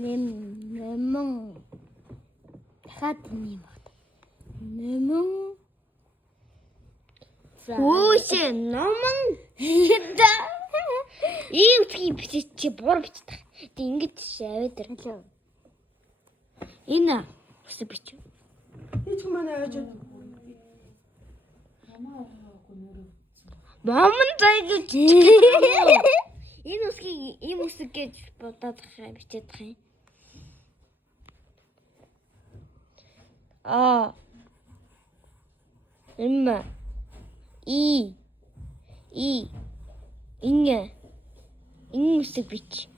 Нэмэн дахиад тийм бат. Нэмэн Хүүшээ номон ийм үсгийн бичиж чи буур бичдэг. Тэг ингэж аваад ир. Энэ үсэг бич. Эч манай аажаад. Номон зай гэж. Энэ үсгийг ийм үсэг гэж бодоод бичээд байгаа юм. Имма И Инge үсэг бич.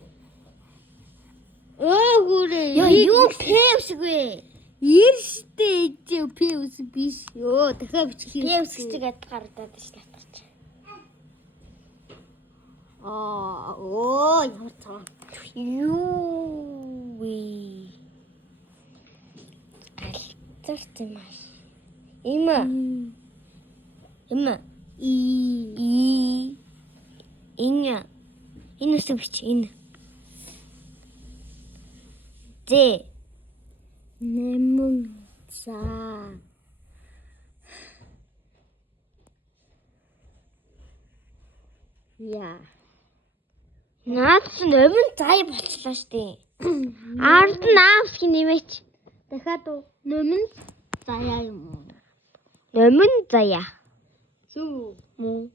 Гүрээ. Яа юу П үсэг вэ? Ирштэй П үсэг биш. Йоо дахиад бичих П юм. үсэг чиг адгаардаг ш татгач. Ямар цаа. Юу вэ? Алцарт юм аа. Имма И Инge энэ үсэг бич энэ. З Нэмэн за. Яа. Наад ч номон зай болчлаа штэ. Ард наавс нэмээч. Дахиад нэмэн заяа юм уу? Номон заяа. Зүг. Мөн.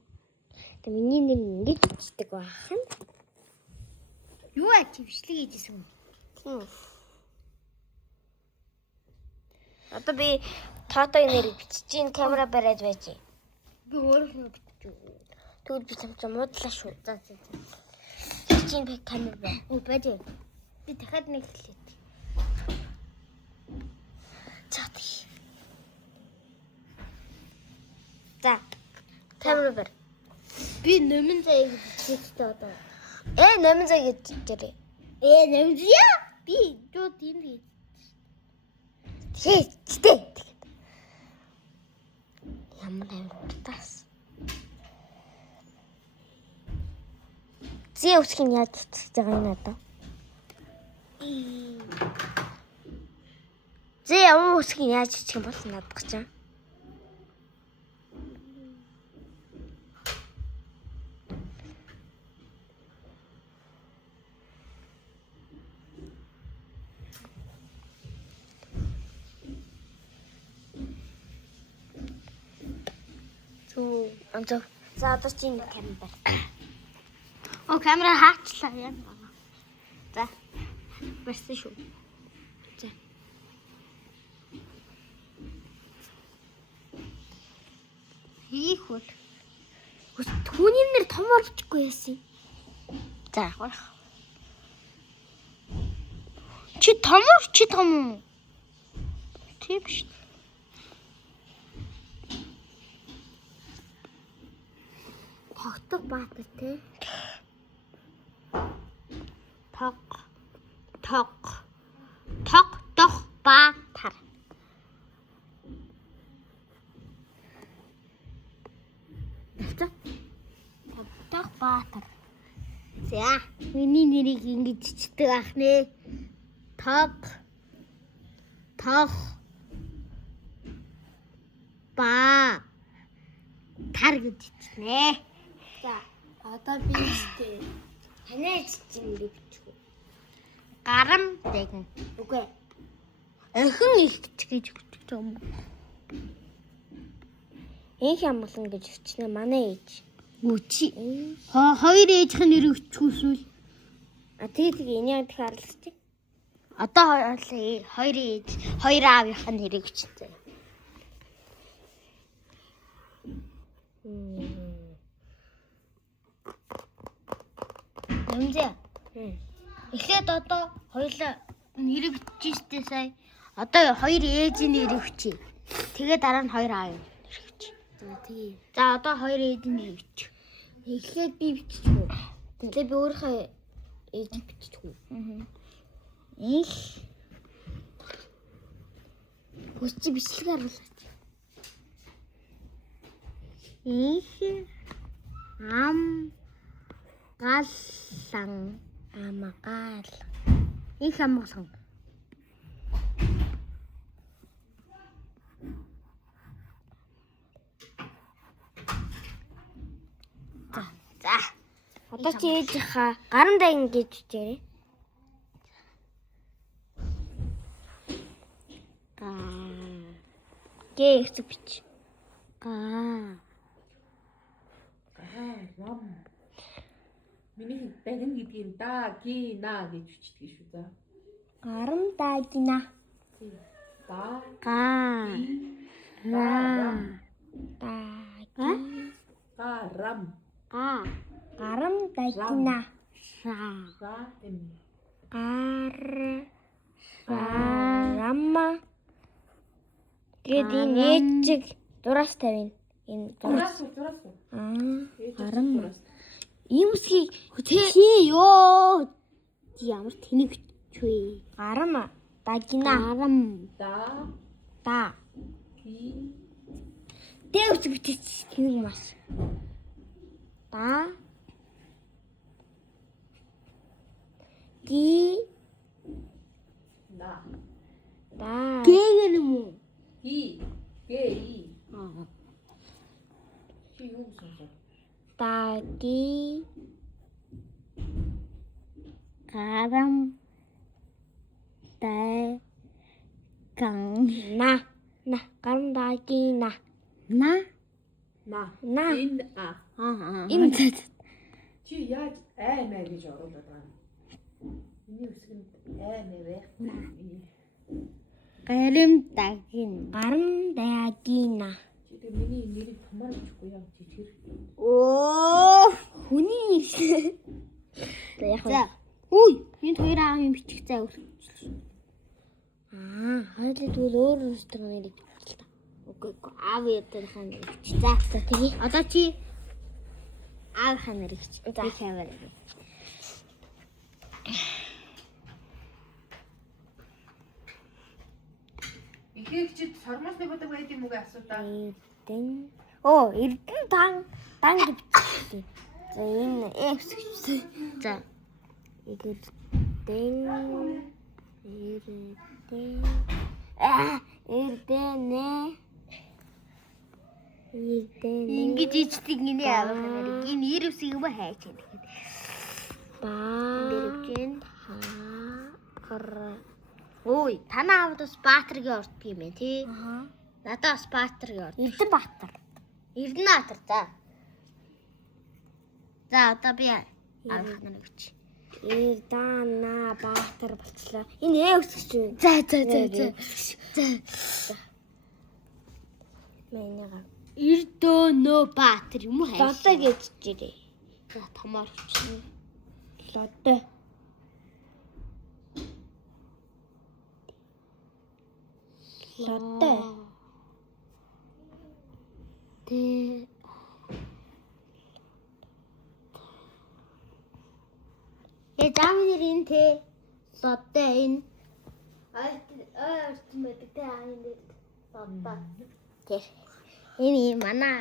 Тэ миний нэм ингэж бичдэг бахан. Юу ач бичлэг хийжсэн юм. Одоо би тоотоо нэрийг бичиж чинь камера бариад байж. Би өөрөө бичиж үү. Тэгвэл би самцаа муудлаа шүү. За. Чинь би камер бай. Байж. Би дахиад нэг хэлээ. За. Камер бар. Би нэмэн заяаг биччихтэй одоо. Номон зай гэж дээрээ. Нэмэн заяа? Би юу тийм би. Чтэй. Ямар амтаас. Зээ үсгийн яаж бичиж байгаа юм одоо? Зээ ямар үсгийн яаж бичих юм бол надад гэж. За одоо чинь камер бар. Камера хаачлаа яа. За. Барьсан шүү. За. Хийх үл. Түүний нэр том болчихгүй яасан. За. Чи том уу? Тийм шүү. Тогтох баатар те. Тогтох баатар. Тогтох баатар. За, миний нэрийг ингэж чичдэг ах нэ. Тог ба тар гэж чичнэ. За. Одоо би ихтэй. Танайч чинь би бичих үү? Гарам дэгэн. Үгүй. Охин их гэж хүчтэй юм. Энх ямгалан гэж өчнө манай ээж. Үчи. Хоёр ээжийнх нь нэр өчгөөсөл. Тэгээд энэ яг тахаарлаа. Одоо хоёр ээж, хоёр аавынх нь нэр өчтэй. Нэмзээ. Эхлээд одоо хоёулаа нэр бичижтэй сая. Одоо хоёр ээжийн нэр өчье. Тэгээд дараа нь хоёр аав нэр өчье. За тий. За одоо хоёр ээжийн нэр өчье. Эхлээд би бичихгүй. Тэгээд би өөрийнхөө ээж бичихгүй. Их Хүсчи бичлэг харуулаач. их ам галлан Амгаал. Их амгалан. За. Одоо чи ээжийнхаа гарандаа ингэж үчээрэй. Гээ их бич. Рам. Миний бэгэн гэдгийг да ги на гэж үчдэг шүү за. Гарандаа гина. Да Га. рам. Гарам. Рам. Гарандаа гина. Ра эм. Гарама. Гэт энэ ээжиг дураас тавина. Энэ дураас. Дураас. Гарам. Ийм үсгийг Чи ёо. Ямар тэнэг чвэ. гарам дагина. Арам. Да Да. ги Тэ үсэг битээч тэнэг маш. Да. Ги. на. Да. Гээгэр юм уу? Ги гэ и. Чи юу гэсэн? Даги. Гарам. Тай. Ган. На. Гарам дагина. На. На. На. Ин а. Энэ Чи яаж аймаа гэж оруулаад байгаа юм? Миний үсгэнд аймаа байх. Гарам дагин. гарам дагина. Чи тэг миний нэрийг томор бичихгүй яа чи тэр. Оо. Хүний За яг За. Үй, энэ хоёр аав юм бичих зай өөр. хоёулаа тэгвэл өөр өөртөө нэрийг бичих л та. Үгүй аав ядынхаа нэр бич. За. За тэгээ. Одоо чи аавынхаа нэр бич. За. Би хавар. Ихэгчд сормосны бодог байд юм уу гэж асуудаа. Эрдэн. Оо, эрдэн дан гэж бичсэн. За энэ эвсгчсэн. За. Эрдэн. Эрдэн. Ингэж ичдэг гинэ аавынхаа нэрийг. Энэ ирвсийг юм хайч юм. Дэрвчин. Ой, танаа аавд бас Баатаргийн ордг юм байна тий. Надад бас Баатаргийн орд. Эрдэн Баатар. Эрдэнэбаатар за. За одоо би аавынхаа нэрийг бич. Эрдэнэ Баатар болчлоо. Энэ эвсгч. За. Мэйнийга. Эрдэнэ Баатар юм уу хайш. Лодо гэж жирээ. За томоор бичсэн. Лодо. Лодо. Тэ. Замын тэ содтой энэ ойрт мэддэг тэ энэ содтой. Тэр энэ манай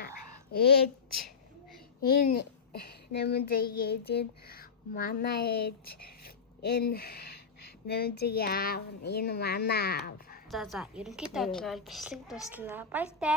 ээж энэ нэмэзэгийн ээж манай ээж энэ нэмэзэгийн аав энэ манай аав. За ерөнхийдөө бичлэг дуслаа. Баяртай.